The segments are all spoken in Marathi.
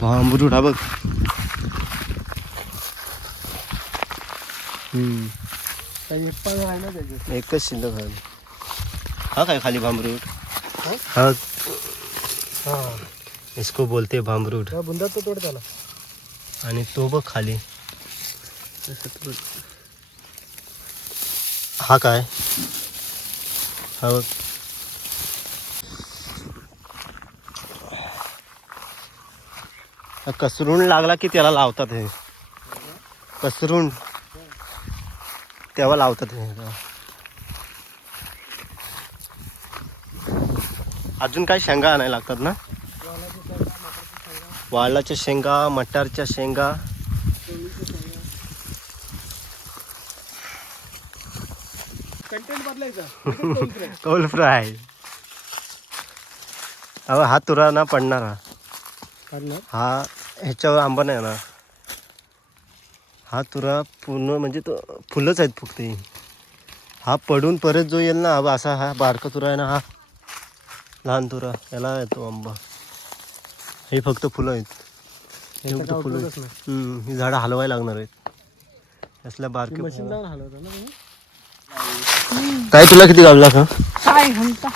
भांबरूट हा बघ. एकच शिल्लक आहे. हा काय खाली भांबरूट. हा इसको बोलते भांबरूट. बुंदा तो तोड त्याला. आणि तो बघ खाली. हा काय हा बघ. कसरून लागला की त्याला लावतात हे. कसरून तेव्हा लावतात हे. अजून काय शेंगा आणायला लागतात ना. वाळाच्या शेंगा, मटारच्या शेंगा. कंटेंट बदलायचा. कौल फ्राय. अहो हा तुरा ना पडणार हा. ह्याच्यावर आंबा नाही ना. हा तुरा पूर्ण म्हणजे तो फुलंच आहेत फक्त. हा पडून परत जो येईल ना हा असा हा बारका तुरा आहे ना. हा लहान तुरा याला येतो आंबा. हे फक्त फुलं आहेत. हे फक्त फुलं आहेत. ही झाडं हलवायला लागणार आहेत. असल्या बारके मशीन लावून हलवतो ना तुम्ही. काय तुला किती गावला का. काय म्हणता.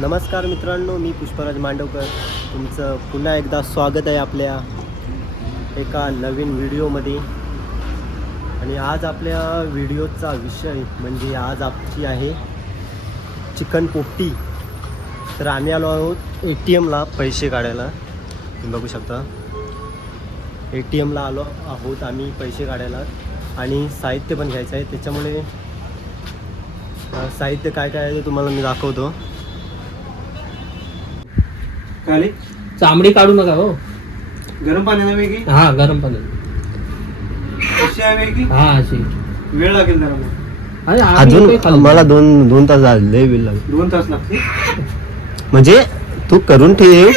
नमस्कार मित्रांनो, मी पुष्पराज मांडवकर. तुमचं पुन्हा एकदा स्वागत आहे आपल्या एका नवीन व्हिडिओमध्ये. आणि आज आपल्या व्हिडिओचा विषय म्हणजे आज आमची आहे चिकन पोपटी. तर आम्ही आलो आहोत ATMला पैसे काढायला. तुम्ही बघू शकता ATMला आलो आहोत आम्ही पैसे काढायला. आणि साहित्य पण घ्यायचं आहे. त्याच्यामुळे साहित्य काय काय आहे ते तुम्हाला मी दाखवतो. खाली चामडी काढू नका हो. गरम पाण्याने वेगळी. हा गरम पाणी. अशी आहे वेगळी. हा अशी वेळ लागेल जरा मग. अरे आम्ही अजून इथे मला दोन तास झाले. बिल लागेल 2 तास लागते. म्हणजे तू करून ठेव.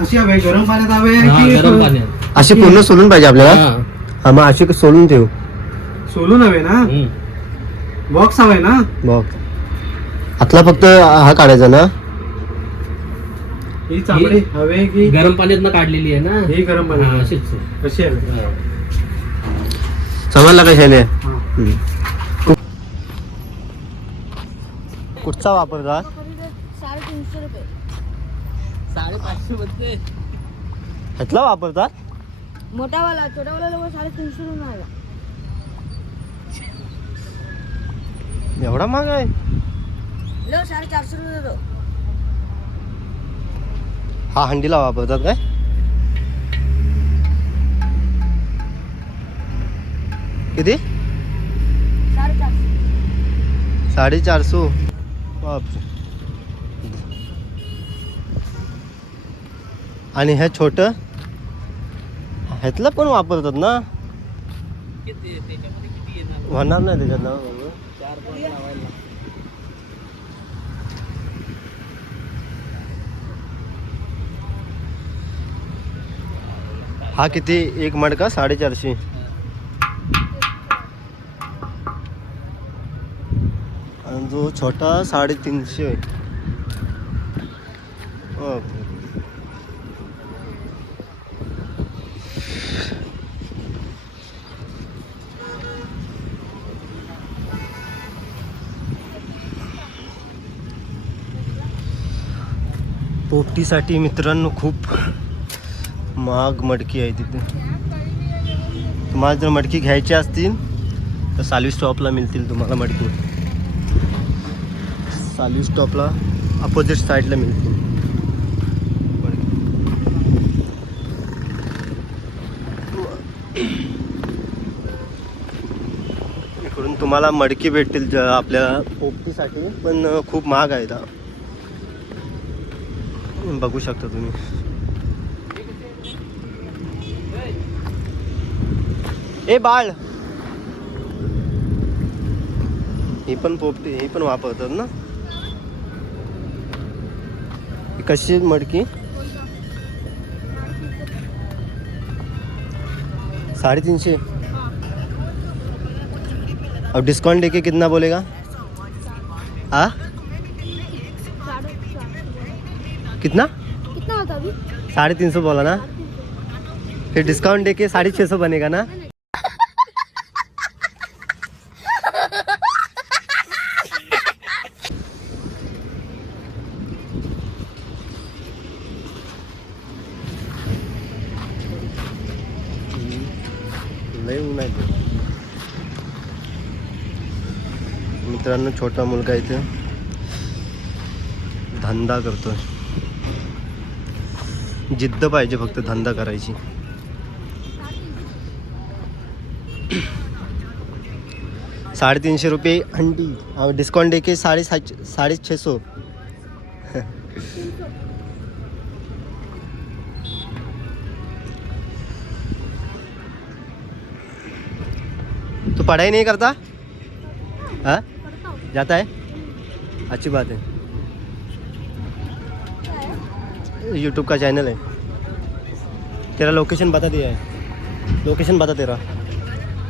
अशी हवे गरम पाण्यात हवे हा, की गरम पाण्यात अशी पूर्ण सोलून पाहिजे आपल्याला. हा. हा मग अशी सोलून ठेव. सोलून हवे ना. बॉक्स हवे ना. बघ आतला फक्त हा काढायचा ना. ही चामडी हवे की गरम पाण्यात काढलेली आहे ना. ही गरम हा, पाण्यात अशीच आहे. कशी हवे. हा. समजला कशाने. हा. कुठचा वापरतात. 350 रुपये. 550 मध्ये ह्यातला वापरतात. मोठावाला छोटावाला लोक 350 रुपये आला. एवढा महाग आहे. लो 450 रुपये देतो. हा हंडीला वापरतात काय. किती 450. 450. बापरे. आणि हे छोट ह्यातलं पण वापरतात ना. होणार नाही त्याच्यात ना. 4 बोट लावायला. हा किती एक मडका 450. आणि जो छोटा 350. पोपटीसाठी मित्रांनो खूप महाग मडकी आहे तिथे. तुम्हाला जर मडकी घ्यायची असतील तर सालवी स्टॉपला मिळतील तुम्हाला मडकी. सालवी स्टॉपला अपोजिट साईडला मिळतील मडकी. इकडून तुम्हाला मडकी भेटतील आपल्या पोपटीसाठी. पण खूप महाग आहे. बघू शकता तुम्ही. ए बाळ ही पण पोपटी ही पण वापरतात ना. कशी मडकी 350. और डिस्काउंट देके कितना बोलेगा? हाँ कितना कितना होता अभी? 350 बोला ना, फिर डिस्काउंट देके 650 बनेगा ना. लय ऊन आहे ते. मित्रांनो छोटा मुलगा इथे धंदा करतोय. जिद्द पाहिजे फक्त धंदा करायची. ₹350 हंडी और डिस्काउंट देके 650. तो पढ़ाई नहीं करता? हाँ जाता है, अच्छी बात है. यूट्यूब का चैनल है. तेरा लोकेशन बता दिया है. लोकेशन बता तेरा.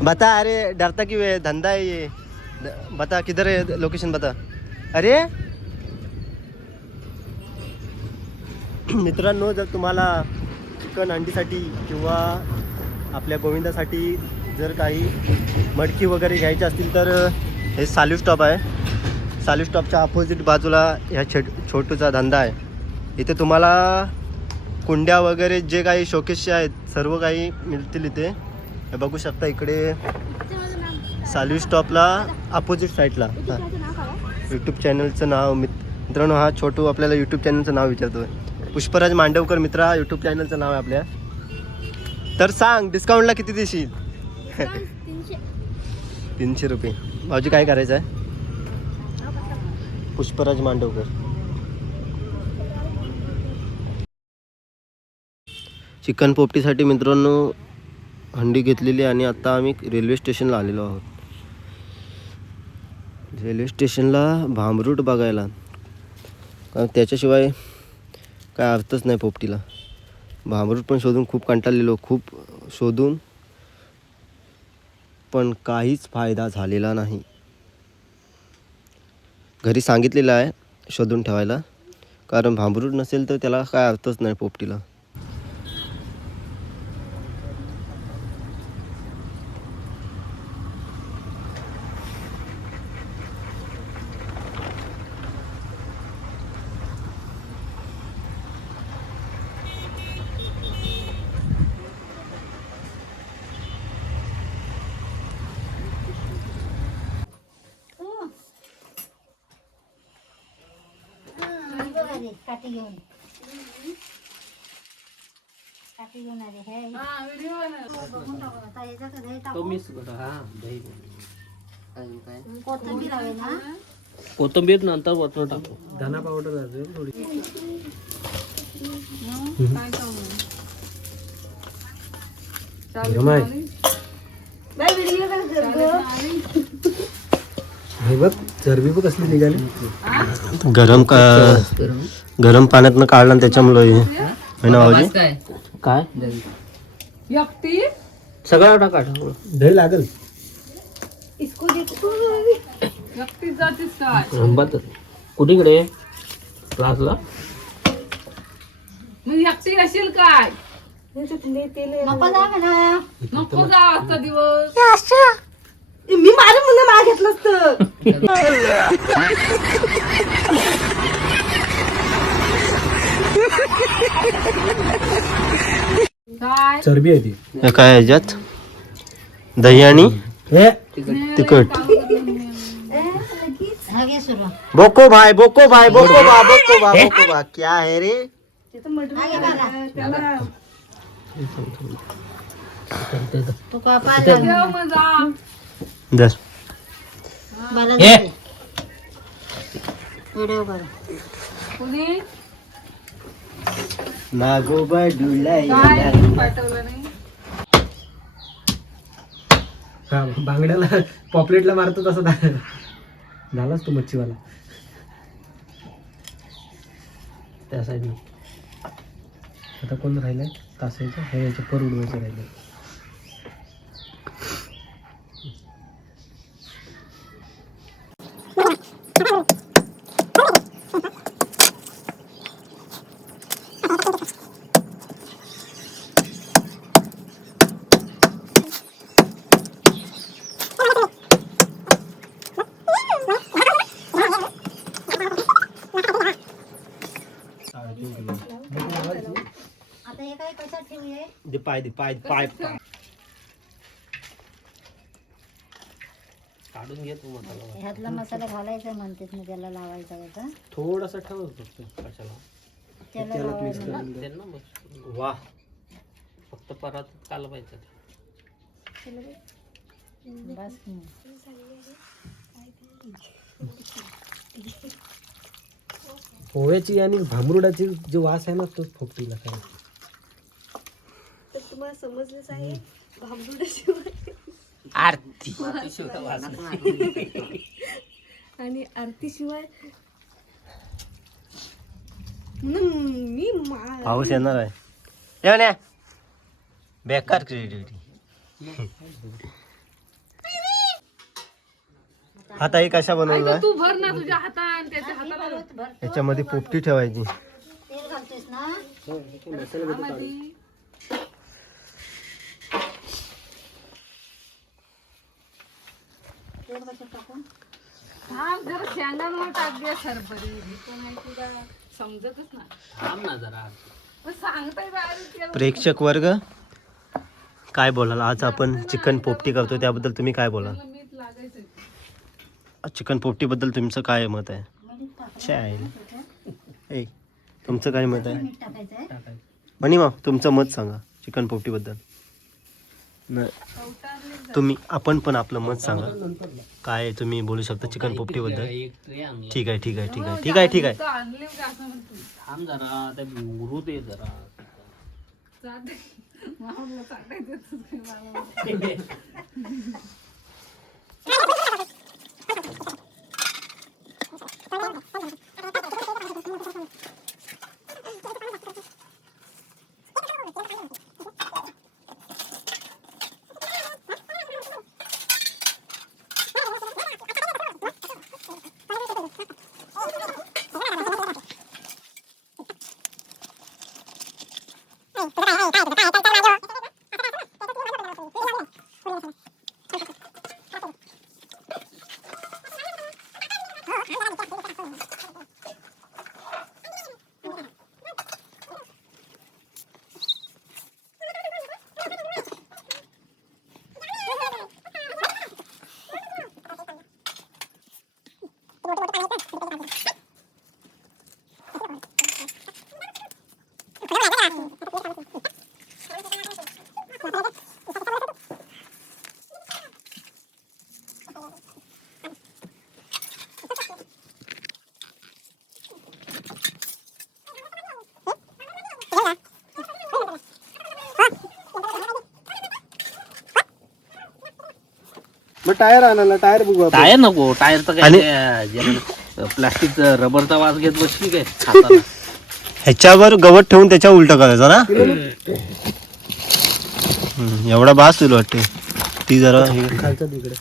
बता. अरे डरता क्यों है? धंधा है ये. बता किधर है लोकेशन बता. अरे मित्रांनो जर तुम्हाला चिकन अंडीसाठी किंवा आपल्या गोविंदासाठी जर काही मडकी वगैरे घ्यायची असतील तर हे सालू स्टॉप आहे. सालू स्टॉपच्या अपोजिट बाजूला ह्या छोटूचा धंदा आहे. इथे तुम्हाला कुंड्या वगैरे जे काही शोकेसचे आहेत सर्व काही मिळतील इथे. हे बघू शकता इकडे सालू स्टॉपला अपोजिट साईडला. यूट्यूब चॅनलचं नाव मित्रांनो, हा छोटू आपल्याला यूट्यूब चॅनलचं नाव विचारतोय. पुष्पराज मांडवकर मित्रा यूट्यूब चॅनलचं नाव आहे आपल्या. तर सांग डिस्काउंटला किती देशील? 300 रुपये. भाऊजी काय करायचं आहे? पुष्पराज मांडवकर. चिकन पोपटीसाठी मित्रांनो हंडी घेतलेली आणि आता आम्ही रेल्वे स्टेशनला आलेलो आहोत. रेल्वे स्टेशनला भांबरूट बघायला, कारण त्याच्याशिवाय काय अर्थच नाही पोपटीला. भांबरूट पण शोधून खूप कंटाळलेलो, खूप शोधून पण काहीच फायदा झालेला नाही. घरी सांगितलेलं आहे शोधून ठेवायला, कारण भांबरूट नसेल तर त्याला काय अर्थच नाही पोपटीला. काठी घेऊन आले हे. तो मिस करा. हा दही काय कोथिंबीर हवे ना. कोथिंबीर नंतर वरनं टाकू. धना पावडर असेल थोडी. हे बघ चरबी बघ कसली निघाली. गरम पाण्यातनं काढला आणि त्याच्यामुळे है ना भाऊजी? काय सगळं टाका. दही लागल. कुठीकडे क्लासला एकटी असेल काय नको जा म्हणा. नको जा आजचा दिवस. मी माझं म्हणून माग घेतलं असतं. काय चरबी आहे ती. हे काय ह्याच्यात दही आणि हे तिखट. घे सुरू. बोको भाई बोको भाई बोको बा बोको बा बोको बा क्या है रे? घे बाला. तू का ठेव मजा. दस बाला हे. व्हिडिओ कर. कुणी नागोबा डुलाई काय पाठवलं नाही. हा बांगड्याला पॉपलेटला मारतो तसा झालाच तो मच्छीवाला. त्या साईडने आता कोण राहिलाय? तासायचं हे याच्या पर उडवायचं राहिलं. आता हे काय कशात ठेवूये? दे पाय पाय काढून घे तू मसाला. ह्यातला मसाला घालायचा म्हणतात ना, त्याला लावायचा होता. थोडासा ठेव फक्त. कशाला त्याला त्याला मिक्स लावायचा. करून दे. त्यांना मग वा फक्त परत कालवायचं. बस की. पोह्याची आणि भांबरुडाची जो वास आहे ना तो फोपटीला काय. तर तुम्हाला समजलंच आहे भांबरुडाशिवाय आरती शिवाय वास नाही. आणि आरतीशिवाय मी पाऊस येणार आहे. येण्या बेकार क्रिएटिव्हिटी. आता हे कशा बनवला? तू भर ना तुझ्या हाताने त्याच्या हाताला याच्यामध्ये पोपटी ठेवायची. तेल घालतेस ना? तेल कशात टाकू? हा जरा शेंगांवर टाक दे सरबरी. पण तुला समजतच ना. थांब ना जरा. मग सांगताय बाहेर प्रेक्षक वर्ग काय बोलाल? आज आपण चिकन पोपटी करतो, त्याबद्दल तुम्ही काय बोलाल? मीठ लागायचं. चिकन पोपटी बद्दल तुमचं काय मत आहे? ए तुमचं काय मत आहे? मीठ टाकायचंय. म्हणी मग तुमचं मत सांगा चिकन पोपटी बद्दल. तुम्ही आपण पण आपलं मत सांगा. काय तुम्ही बोलू शकता चिकन पोपटी बद्दल? एक ट्रे आणली. ठीक आहे ठीक आहे ठीक आहे ठीक आहे ठीक आहे. तो आणले का असं म्हणतो. थांब जरा त्या उरू दे जरा. चालतंय. मामाला सांगायचं तुझं मला. मग टायर आणायला टायर बघू आपण. टायर नको. टायर तर आणि- काय प्लास्टिक रबरचा वास घेत बसली काय हाताला. ह्याच्यावर गवत ठेवून त्याच्यावर उलट करायचं ना. एवढा बास तुला वाटते ती जरा हे खालचं तिकडे.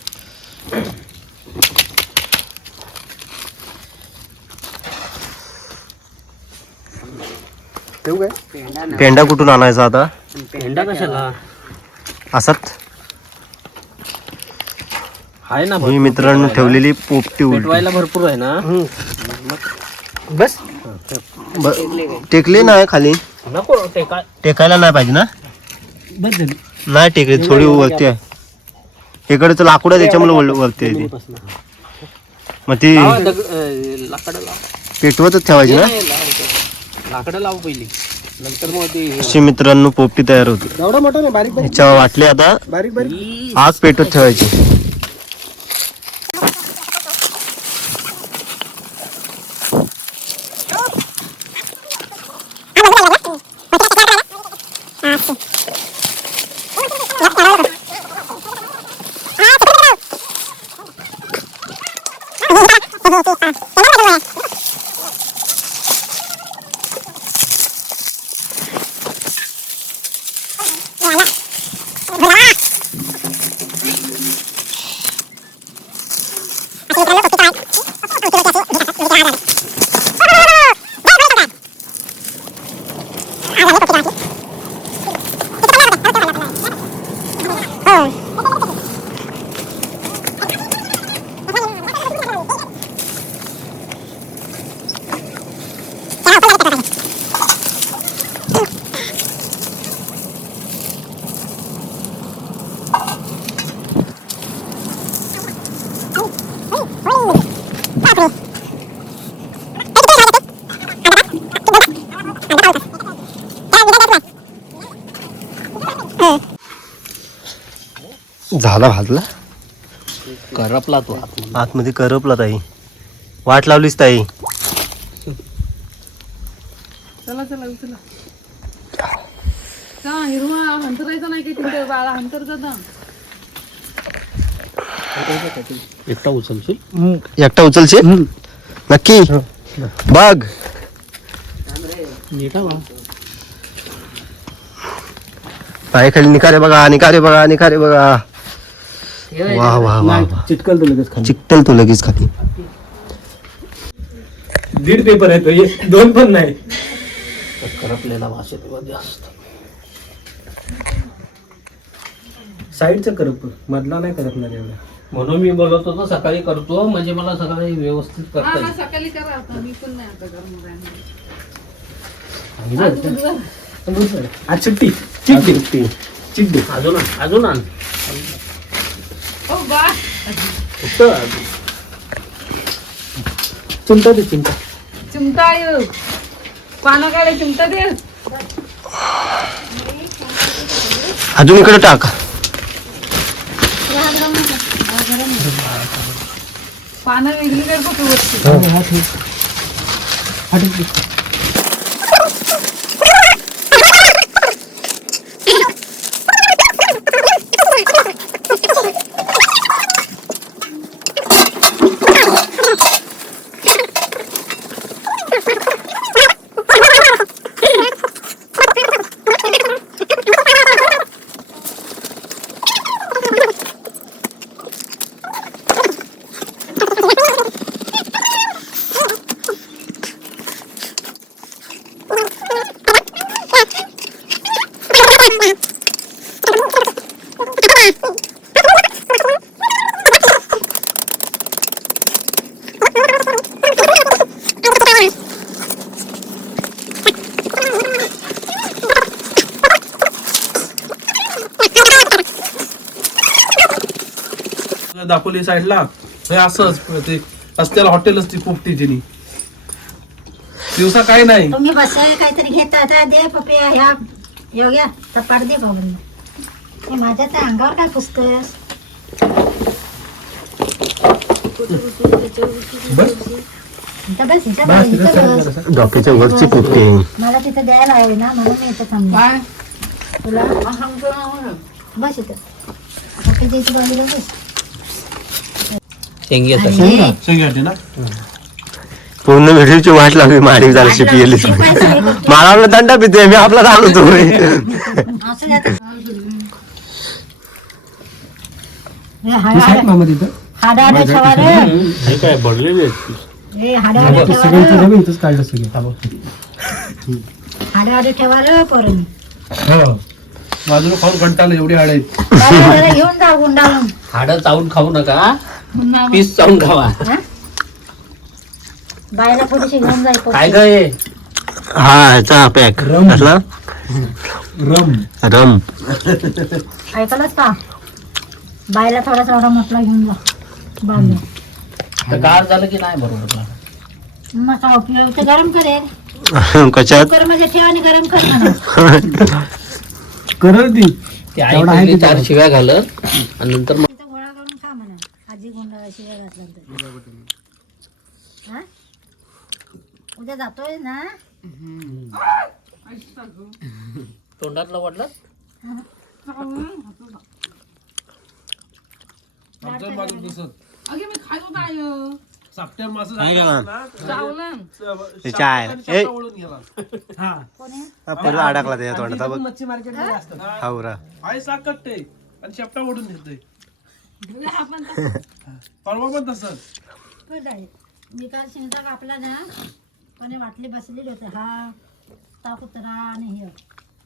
ठेवू काय? पेंडा कुठून आणायचा आता? पेंडा कशाला असाच आहे ना. ही मित्रांनो ठेवलेली पोपटी उलटी. पेटवायला भरपूर आहे ना. बस टेकले नाही खाली. नको ते काय टेकायला नाही पाहिजे ना. बस झाली. नाही टेकली थोडी वरती आहे. इकडे तर लाकूड आहे त्याच्यामुळे वरती आहे ती. मग ती लाकडं लाव. पेटवतच ठेवायची ना. लाकडं लाव पहिली नंतर मग ते अशी मित्रांनो पोपटी तयार होती. एवढा मोठा नाही, बारीक बारीक ह्याच्या वाटली आता बारीक बारीक. आग पेटवत ठेवायची. झाला भाजला करपला तो आतमध्ये. आतमध्ये करपला ताई. वाट लावलीस ताई. चला चला उचला. का हिरवा हंतरायचा नाही की तिथे बाळा हंतर जाता. एकटा उचलशील. एकटा उचलशील नक्की बघ. नीटा वा. पायाखाली निकारे बघा निकारे बघा निकारे बघा. वा वा वा वा. चिटकल तो लगेच खाली. चिकटल तू लगेच खाली. 1.5 पेपर आहे तो, 2 पण नाही. करपलेला वास येतो जास्त. साईडचा करप, मधला नाही करपणार एवढा. म्हणून मी बोलत होतो सकाळी करतो म्हणजे मला सकाळी व्यवस्थित हा करता हा येईल. सकाळी करा आता मी पण नाही आता गरम आज सुट्टी. चिट्टी चिट्टी. अजून अजून आण. ओ बा चिमटा दे चिमटा. चिमटा आहे पाना काढे चिमटा दे. अजून इकडे टाक. पानं वेगळी करतो वरती. दापोली साईडला हे असंच ते रस्त्याला हॉटेल असते पोपटीची. दिवसा काही नाही. तुम्ही बस काहीतरी घेता आता दे पप्या ह्या योग्या चपाट दे बाबा. हे माझ्या त्या अंगावर काय पुसतस. डॉक्टरच्या वरची पोपटी. मला तिथं द्यायला हवे ना म्हणून मी इथं थांबले. काय तुला सांगतो बस इथं पप्याच्या इथं बाजूला बस. शेंग्याचा. शेंगाटे ना. पूर्ण व्हिडिओची वाट लागली. माडी झाली शिपी मला आपला दंडा पिते मी आपला चालवतो. असं द्या तर. मामा तिथं. हाडा ठेवा रे. हे काय भरलेले हाडा सगळं ठेवा इथं इथंच काढलं सगळं. हाडा ठेवा रे पोरं. बाजूला खाऊन कंटाळलं एवढी हाड आहेत. घेऊन जा गुंडाळून. हाडं चावून खाऊ नका. पीस चावून खावा. बायला थोडीशी घेऊन जाय. काय काय हा ह्याचा पॅक असला रम. रम. ऐकलंच का बायला थोडासा एवढा म्हटला घेऊन जा. बांधून तर गार झालं की नाही बरोबर. मग काय उपयोग ते गरम करेल. कशात कुकर मध्ये ठेव आणि गरम कर म्हणा. करल ती. ते आई पहिले 4 शिव्या घालत आणि नंतर मग तिथं गोळा करून खा म्हणा. आजी गुंडा शिवाय घातल्यानंतर. हा उद्या जातोय ना. तोंडातला वाटलं. आमच्या बाजूला दिसत अगे मी खायलो काय सापट्या मासा चावलं. वळून गेला. परत अडकला त्याच्या तोंडाचा बघ. मच्छी मार्केट मध्ये असतात. हावरा आई साकटते आणि शेपटा ओढून घेतोय. आपण परवा पण तसंच. मी काल शिंगचा कापला ना पण वाटली बसलेली होते हा ता कुत्रा आणि हे